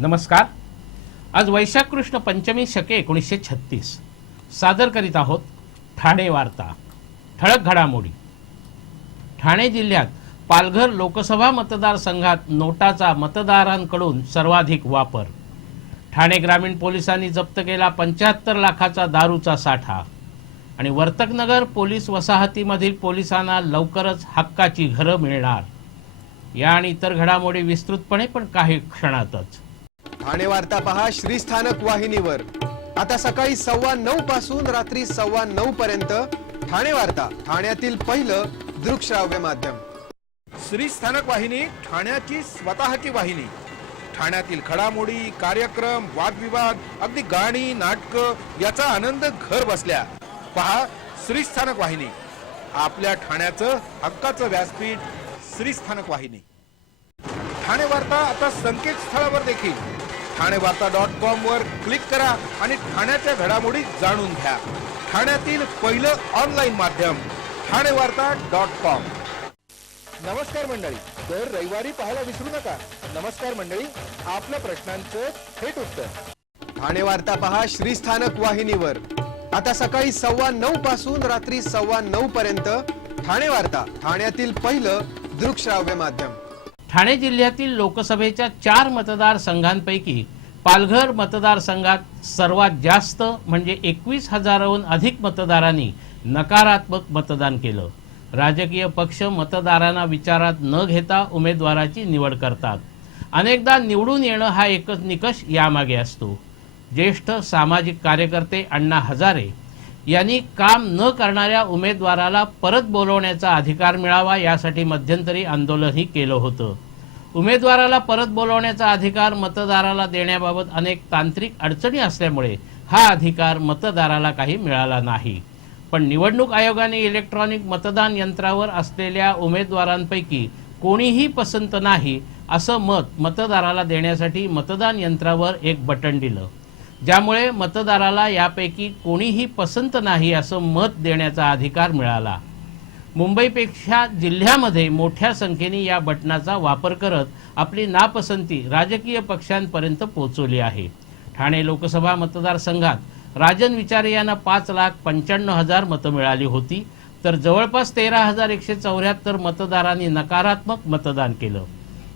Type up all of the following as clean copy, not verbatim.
नमस्कार। आज वैशाख कृष्ण पंचमी शके 1936 सादर करीत आहोत ठाणे वार्ता। ठळक घडामोडी। ठाणे जिल्ह्यात पालघर लोकसभा मतदारसंघात नोटाचा मतदारांकडून सर्वाधिक वापर। ठाणे ग्रामीण पोलिसांनी जप्त केला 75 लाखाचा दारूचा साठा। आणि वर्तकनगर पोलीस वसाहतीमधील पोलिसांना लवकरच हक्काची घरं मिळणार। या आणि इतर घडामोडी विस्तृतपणे पण काही क्षणातच। ठाणे वार्ता पहा श्रीस्थानक वाहिनीवर। आता सकाळी 9:15 पासून रात्री 9:15 पर्यंत ठाणे वार्ता, ठाण्यातील पहिलं दृकश्राव्य माध्यम। श्रीस्थानक वाहिनी ठाण्याची स्वतःची वाहिनी। ठाण्यातील घडामोडी, कार्यक्रम, वादविवाद, अगदी गाणी, नाटक याचा आनंद घर बसल्या पहा श्रीस्थानक वाहिनी। आपल्या ठाण्याचं हक्काचं व्यासपीठ श्रीस्थानक वाहिनी। ठाणे वार्ता आता संकेतस्थळावर देखील ठाणेवार्ता.com वर क्लिक करा आणि ठाण्याच्या घडामोडी जाणून घ्या। ठाण्यातील पहिलं ऑनलाईन माध्यम ठाणेवार्ता.com। नमस्कार मंडळी, दर रविवारी पाहायला विसरू नका। नमस्कार मंडळी, आपल्या प्रश्नांचं थेट उत्तर। ठाणे वार्ता पहा श्रीस्थानक वाहिनीवर। आता सकाळी 9:15 पासून रात्री 9:15 पर्यंत ठाणे वार्ता, ठाण्यातील पहिलं दृकश्राव्य माध्यम। ठाणे जिल्ह्यातील लोकसभेच्या 4 मतदारसंघांपैकी पालघर मतदारसंघात सर्वात जास्त म्हणजे 21,000हून अधिक मतदारांनी नकारात्मक मतदान केलं। राजकीय पक्ष मतदारांना विचारात न घेता उमेदवाराची निवड करतात। अनेकदा निवडून येणं हा एकच निकष यामागे असतो। ज्येष्ठ सामाजिक कार्यकर्ते अण्णा हजारे यांनी काम न करणाऱ्या उमेदवाराला परत बोलवण्याचा अधिकार मिळावा यासाठी मध्यंतरी आंदोलनही केलं होतं। उमेदवाराला परत बोलवण्याचा अधिकार मतदाराला देण्याबाबत अनेक तांत्रिक अडचणी असल्यामुळे हा अधिकार मतदाराला काही मिळाला नाही। पण निवडणूक आयोगाने इलेक्ट्रॉनिक मतदान यंत्रावर असलेल्या उमेदवारांपैकी कोणीही पसंत नाही असं मत मतदाराला देण्यासाठी मतदान यंत्रावर एक बटन दिलं, ज्यामुळे मतदाराला यापैकी कोणीही पसंत नाही असं मत देण्याचा अधिकार मिळाला। मुंबईपेक्षा जिल्ह्यामध्ये मोठ्या संख्येने या बटनाचा वापर करत आपली नापसंती राजकीय पक्षांपर्यंत पोहोचवली आहे। ठाणे लोकसभा मतदारसंघात राजन विचारे यांना 5,95,000 मतं मिळाली होती, तर जवळपास 13,174 मतदारांनी नकारात्मक मतदान केलं।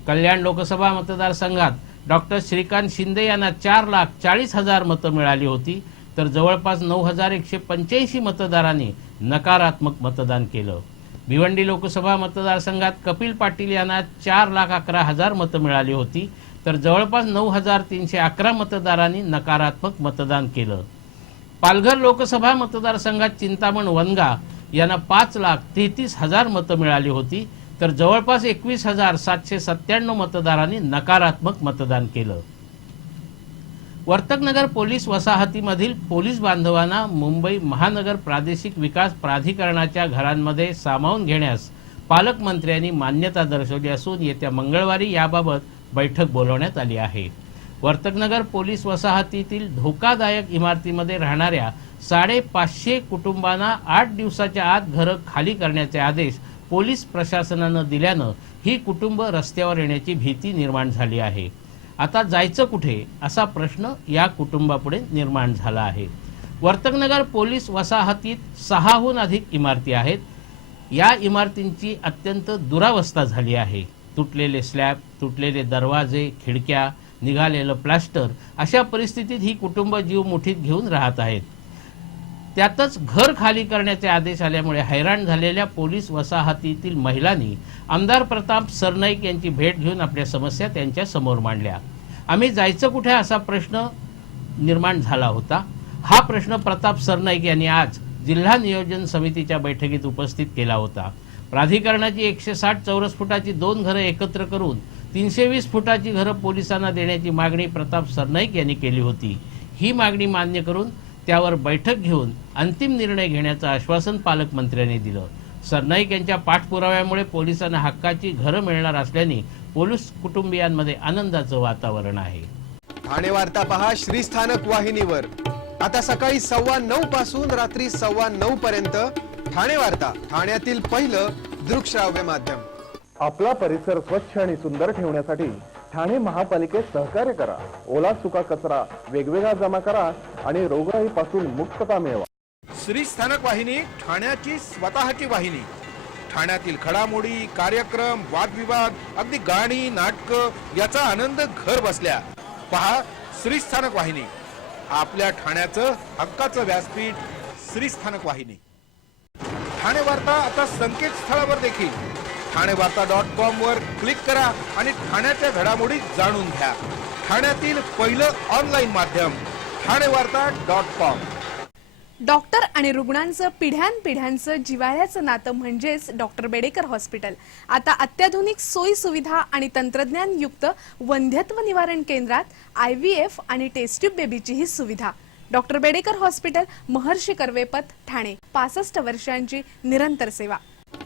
कल्याण लोकसभा मतदारसंघात डॉक्टर श्रीकांत शिंदे यांना 4,40,000 मतं मिळाली होती, तर जवळपास 9,185 मतदारांनी नकारात्मक मतदान केलं। भिवंडी लोकसभा मतदारसंघात कपिल पाटील यांना 4,11,000 मतं मिळाली होती, तर जवळपास 9,311 मतदारांनी नकारात्मक मतदान केलं। पालघर लोकसभा मतदारसंघात चिंतामण वनगा यांना 5,33,000 मतं मिळाली होती, तर जवळपास 21,797 मतदारांनी नकारात्मक मतदान केलं। वर्तकनगर पोलीस वसाहतीमधील पोलीस बांधवांना मुंबई महानगर प्रादेशिक विकास प्राधिकरणाच्या घरांमध्ये सामावून घेण्यास पालकमंत्र्यांनी मान्यता दर्शवली असून येत्या मंगळवारी याबाबत बैठक बोलवण्यात आली आहे। वर्तकनगर पोलीस वसाहतीतील धोकादायक इमारतीमध्ये राहणाऱ्या 550 कुटुंबांना 8 दिवसाच्या आत घरं खाली करण्याचे आदेश पोलीस प्रशासनानं दिल्यानं ही कुटुंब रस्त्यावर येण्याची भीती निर्माण झाली आहे। आता जायचं कुठे असा प्रश्न या कुटुंबापुढे निर्माण झाला आहे। वर्तकनगर पोलीस वसाहतीत 6हून अधिक इमारती आहेत। या इमारतींची अत्यंत दुरावस्था झाली आहे। तुटलेले स्लॅब, तुटलेले दरवाजे, खिडक्या, निघालेलं प्लास्टर अशा परिस्थितीत ही कुटुंब जीव मुठीत घेऊन राहत आहेत। त्यातच घर खाली करण्याचे आदेश आल्यामुळे हैराण झालेल्या पोलीस वसाहतीतील महिलांनी आमदार प्रताप सरनाईक यांची भेट घेऊन आपल्या समस्या त्यांच्या समोर मांडल्या। आम्ही जायचं कुठे असा प्रश्न निर्माण झाला होता। हा प्रश्न प्रताप सरनाईक यांनी आज जिल्हा नियोजन समितीच्या बैठकीत उपस्थित केला होता। प्राधिकरणाची 160 चौरस फुटाची 2 घरं एकत्र करून 320 फुटाची घरं पोलिसांना देण्याची मागणी प्रताप सरनाईक यांनी केली होती। ही मागणी मान्य करून त्यावर बैठक घेऊन अंतिम निर्णय घेण्याचं आश्वासन पालकमंत्र्यांनी दिलं। सरनाईक यांच्या पाठपुराव्यामुळे पोलिसांना हक्काची घरं मिळणार असल्याने पोलीस कुटुंबियांमध्ये आनंदाचं वातावरण आहे। ठाणे वार्ता पहा श्रीस्थानक वाहिनीवर। आता सकाळी 9:15 पासून रात्री 9:15 पर्यंत ठाणे वार्ता, ठाण्यातील पहिलं दृकश्राव्य माध्यम। आपला परिसर स्वच्छ आणि सुंदर ठेवण्यासाठी ठाणे महापालिकेत सहकार्य करा. ओला सुका कचरा वेगवेगळा जमा करा आणि रोगराईपासून मुक्तता मिळवा. श्री स्थानक वाहिनी ठाण्याची स्वतःची वाहिनी. ठाण्यातील घडामोडी, कार्यक्रम, वादविवाद, अगदी गाणी, नाटकं याचा आनंद घर बसल्या. पहा श्री स्थानक वाहिनी, आपल्या ठाण्याचं हक्काचं व्यासपीठ. श्री स्थानक वाहिनी. ठाणे वार्ता आता संकेतस्थळावर देखील ठाणेवार्ता.com वर क्लिक करा आणि ठाण्याच्या घडामोडी जाणून घ्या. ठाण्यातील पहिलं ऑनलाईन माध्यम ठाणेवार्ता.com. डॉक्टर आणि रुग्णांचं पिढ्यानपिढ्यांचं जिव्हाळ्याचं नातं म्हणजेच डॉक्टर बेडेकर हॉस्पिटल. आता अत्याधुनिक सोयी सुविधा आणि तंत्रज्ञान युक्त वंध्यत्व निवारण केंद्रात IVF आणि टेस्ट ट्यूब बेबीचीही सुविधा. डॉक्टर बेडेकर हॉस्पिटल, महर्षी कर्वेपथ, ठाणे. 65 वर्षांची निरंतर सेवा.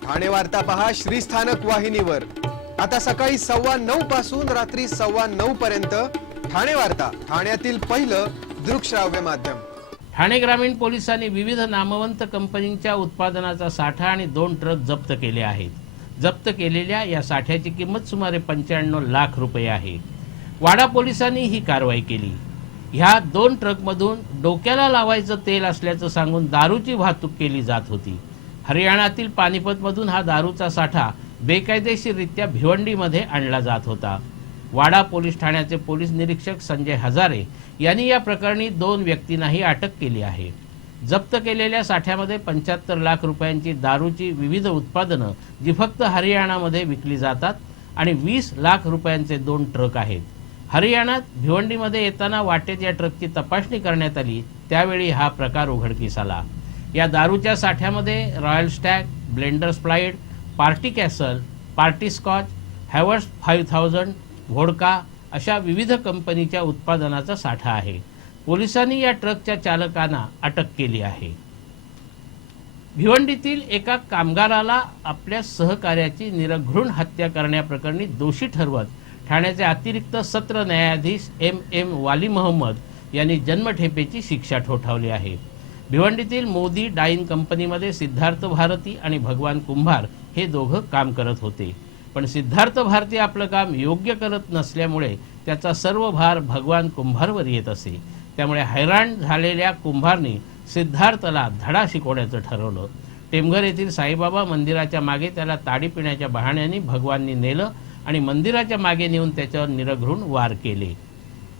ठाणे वार्ता पहा श्री स्थानक वाहिनीवर. आता सकाळी 9:15 पासून रात्री 9:15 पर्यंत. ठाणे वार्ता, ठाण्यातील पहिलं दृकश्राव्य माध्यम. ठाणे ग्रामीण पोलिसांनी विविध नामवंत कंपनींच्या उत्पादनाचा साठा आणि 2 ट्रक जप्त केले आहेत. जप्त केलेल्या या साठ्याची किंमत सुमारे 95 लाख रुपये आहे. वाडा पोलिसांनी ही कारवाई केली. ह्या 2 ट्रकमधून डोक्याला लावायचं तेल असल्याचं सांगून दारूची वाहतूक केली जात होती. हरियाणातील पानिपतमधून हा दारूचा साठा बेकायदेशीररित्या भिवंडीमध्ये आणला जात होता. वाडा पोलीस ठाण्याचे पोलीस निरीक्षक संजय हजारे यांनी या प्रकरणी 2 व्यक्तींनाही अटक केली आहे. जप्त केलेल्या साठ्यामध्ये 75 लाख रुपयांची दारूची विविध उत्पादनं जी फक्त हरियाणामध्ये विकली जातात आणि 20 लाख रुपयांचे 2 ट्रक आहेत. हरियाणात भिवंडीमध्ये येताना वाटेत या ट्रकची तपासणी करण्यात आली. त्यावेळी हा प्रकार उघडकीस आला. या दारूच्या साठ्यामध्ये Royal Stag, Blenders Pride, party castle, party scotch, Haywards 5000, vodka अशा विविध कंपनीच्या उत्पादनाचा साठा आहे. पोलिसांनी या ट्रकच्या चालकांना अटक केली आहे. भिवंडीतील एका कामगाराला आपल्या सहकार्याची निरघृण हत्या करण्याप्रकरणी दोषी ठरवत ठाण्याचे अतिरिक्त सत्र न्यायाधीश MM वाली मोहम्मद यांनी जन्मठेपेची शिक्षा ठोठावली आहे. भिवंडीतील मोदी डाईन कंपनीमध्ये सिद्धार्थ भारती आणि भगवान कुंभार हे दोघं काम करत होते. पण सिद्धार्थ भारती आपलं काम योग्य करत नसल्यामुळे त्याचा सर्व भार भगवान कुंभारवर येत असे. त्यामुळे हैराण झालेल्या कुंभारने सिद्धार्थला धडा शिकवण्याचं ठरवलं. टेमघर येथील साईबाबा मंदिराच्या मागे त्याला ताडी पिण्याच्या बहाण्याने भगवाननी नेलं आणि मंदिराच्या मागे नेऊन त्याच्यावर निरघृण वार केले.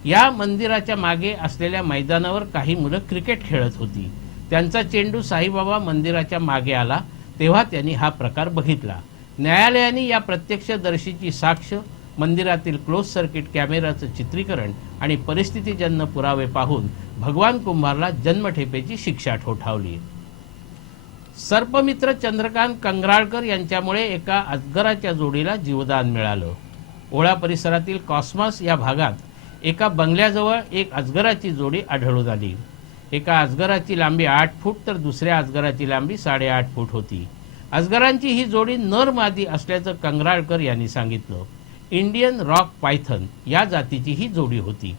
या मंदिराच्या मागे असलेल्या मैदानावर काही मुलं क्रिकेट खेळत होती. त्यांचा चेंडू साईबाबा मंदिराच्या मागे आला तेव्हा त्यांनी हा प्रकार बघितला. न्यायालयाने या प्रत्यक्षदर्शीची साक्ष, मंदिरातील क्लोज सर्किट कॅमेराचं चित्रीकरण आणि परिस्थितीजन्य पुरावे पाहून भगवान कुंभारला जन्मठेपेची शिक्षा ठोठावली. सर्पमित्र चंद्रकांत कंगराळकर यांच्यामुळे एका अजगराच्या जोडीला जीवदान मिळालं. ओळा परिसरातील कॉस्मॉस या भागात एका बंगल्याजवळ एक अजगराची जोडी आढळून आली. एका अजगराची लांबी 8 फूट तर दुसऱ्या अजगराची लांबी 8.5 फूट होती. अजगरांची ही जोडी नर मादी असल्याचं कंगराळकर यांनी सांगितलं. इंडियन रॉक पायथन या जातीची ही जोडी होती.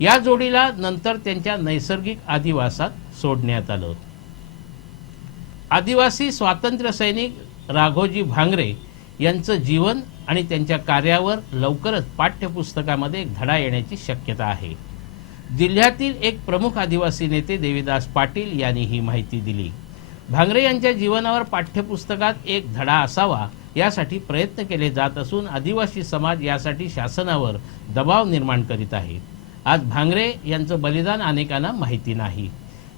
या जोडीला नंतर त्यांच्या नैसर्गिक आदिवासात सोडण्यात आलं. आदिवासी स्वातंत्र्य सैनिक राघोजी भांगरे यांचं जीवन आणि त्यांच्या कार्यावर लवकरच पाठ्यपुस्तकामध्ये एक धडा येण्याची शक्यता आहे. जिल्ह्यातील एक प्रमुख आदिवासी नेते देवीदास पाटील यांनी ही माहिती दिली. भांगरे यांच्या जीवनावर पाठ्यपुस्तकात एक धडा असावा यासाठी प्रयत्न केले जात असून आदिवासी समाज यासाठी शासनावर दबाव निर्माण करीत आहे. आज भांगरे यांचं बलिदान अनेकांना माहिती नाही.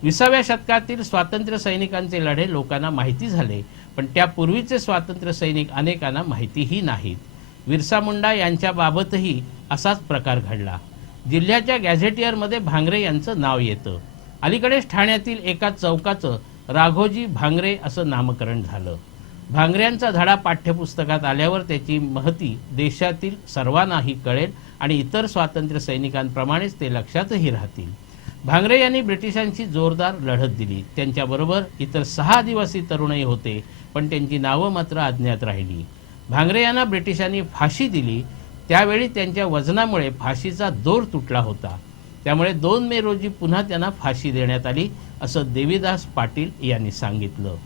20व्या शतकातील स्वातंत्र्य सैनिकांचे लढे लोकांना माहिती झाले, पण त्यापूर्वीचे स्वातंत्र्य सैनिक अनेकांना माहितीही नाहीत. बिरसा मुंडा यांच्याबाबतही असाच प्रकार घडला. जिल्ह्याच्या गॅझेटियरमध्ये भांगरे यांचं नाव येतं. अलीकडेच ठाण्यातील एका चौकाचं राघोजी भांगरे असं नामकरण झालं. भांगऱ्यांचा धडा पाठ्यपुस्तकात आल्यावर त्याची महती देशातील सर्वांनाही कळेल आणि इतर स्वातंत्र्य सैनिकांप्रमाणेच ते लक्षातही राहतील. भांगरे यांनी ब्रिटिशांची जोरदार लढत दिली. त्यांच्याबरोबर इतर 6 आदिवासी तरुणही होते, पण त्यांची नावं मात्र अज्ञात राहिली. भांगरे यांना ब्रिटिशांनी फाशी दिली. त्यावेळी त्यांच्या वजनामुळे फाशीचा दोर तुटला होता. त्यामुळे 2 मे रोजी पुन्हा त्यांना फाशी देण्यात आली असं देवीदास पाटील यांनी सांगितलं.